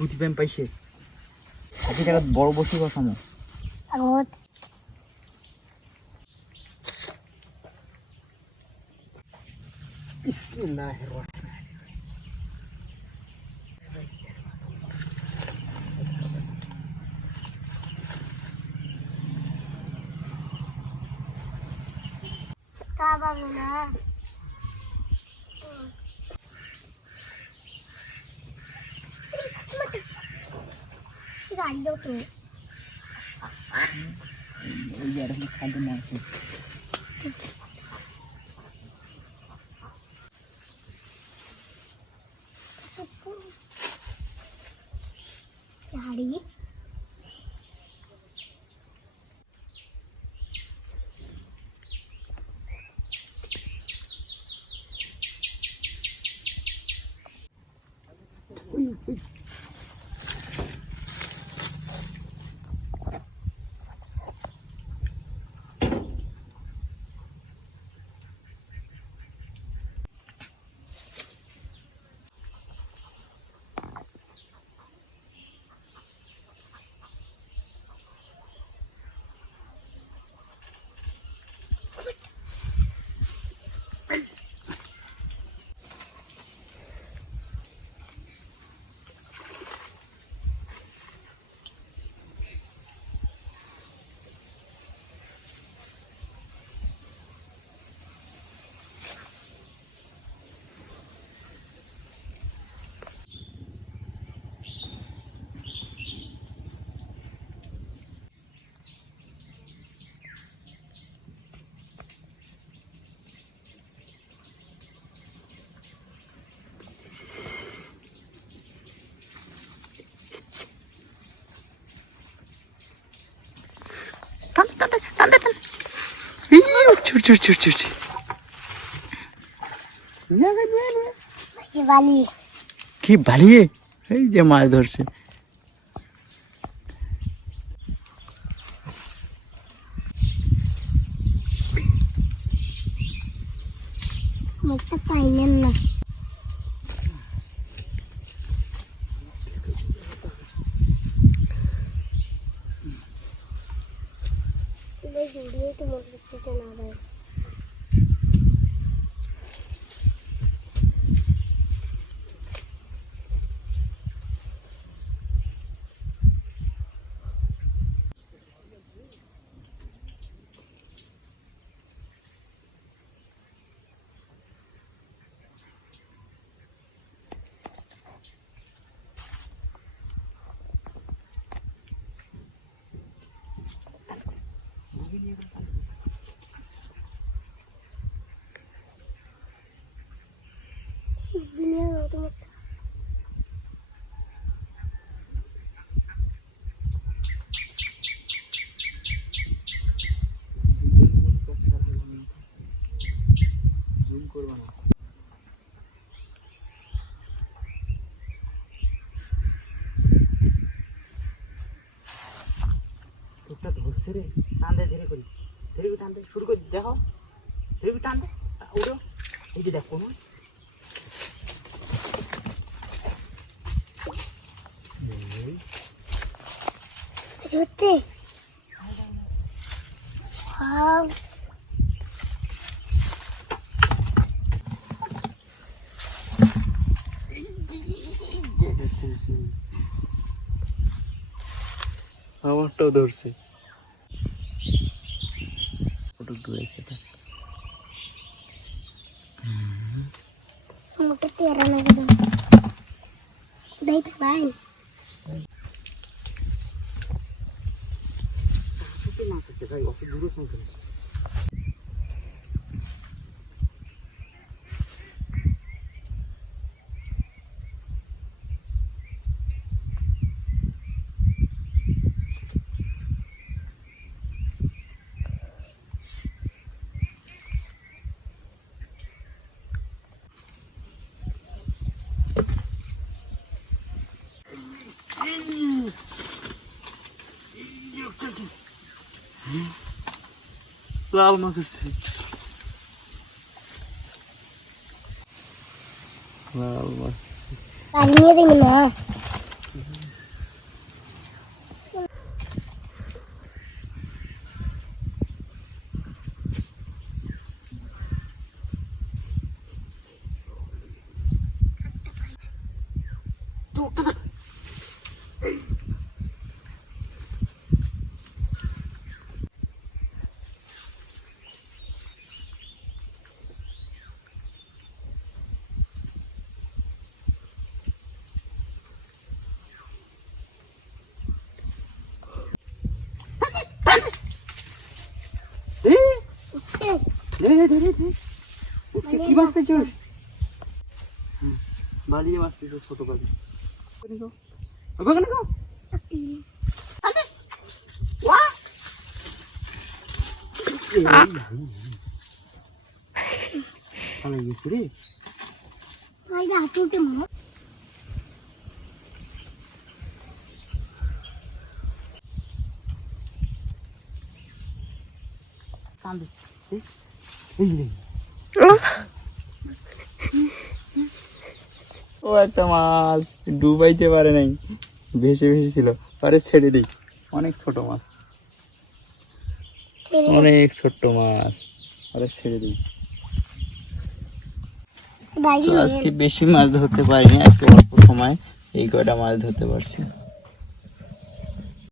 কুতি পেম পাইছে আজি জায়গা বড় বসি বসামো আগত বিসমিল্লাহির রহমানির রহিম তা বাবু না গাড়ি দাও তো ওই যে এরকম খাদ্য না আছে গাড়ি কি বালিয়ে এই যে মাছ ধরছে মুখটা পাইলেন না জুড়িয়ে তো মধ্যে না ভাই তোরটা ধরছে রে টান দে ধীরে করি ধীরে টান দে শুরু করে দেখো ধীরে টান দে উড়ো এই যে দেখো না ধরতে ওয়াও আমারটাও ধরছে ওটা ধরেছে মোটা তেরা না গেল দেখ ভাই ছোট মাছ আছে ভাই অত দূরে কোন লাল মাছ উঠছে লাল মাছ পানি নিয়ে দিবি না কি মাছ পেয়েছ? বালিয়ে মাছ পেয়েছে, ছোট বালি। ভালো গেছে রে। ও একটা মাছ ডুবাইতে পারে নাই, ভেসে ভেসে ছিল, পরে ছেড়ে দিই। অনেক ছোট মাছ, অনেক ছোট্ট মাছ, পরে ছেড়ে দিই। আজকে বেশি মাছ ধরতে পারিনি, আজকে অল্প সময় এই কয়টা মাছ ধরতে পারছি।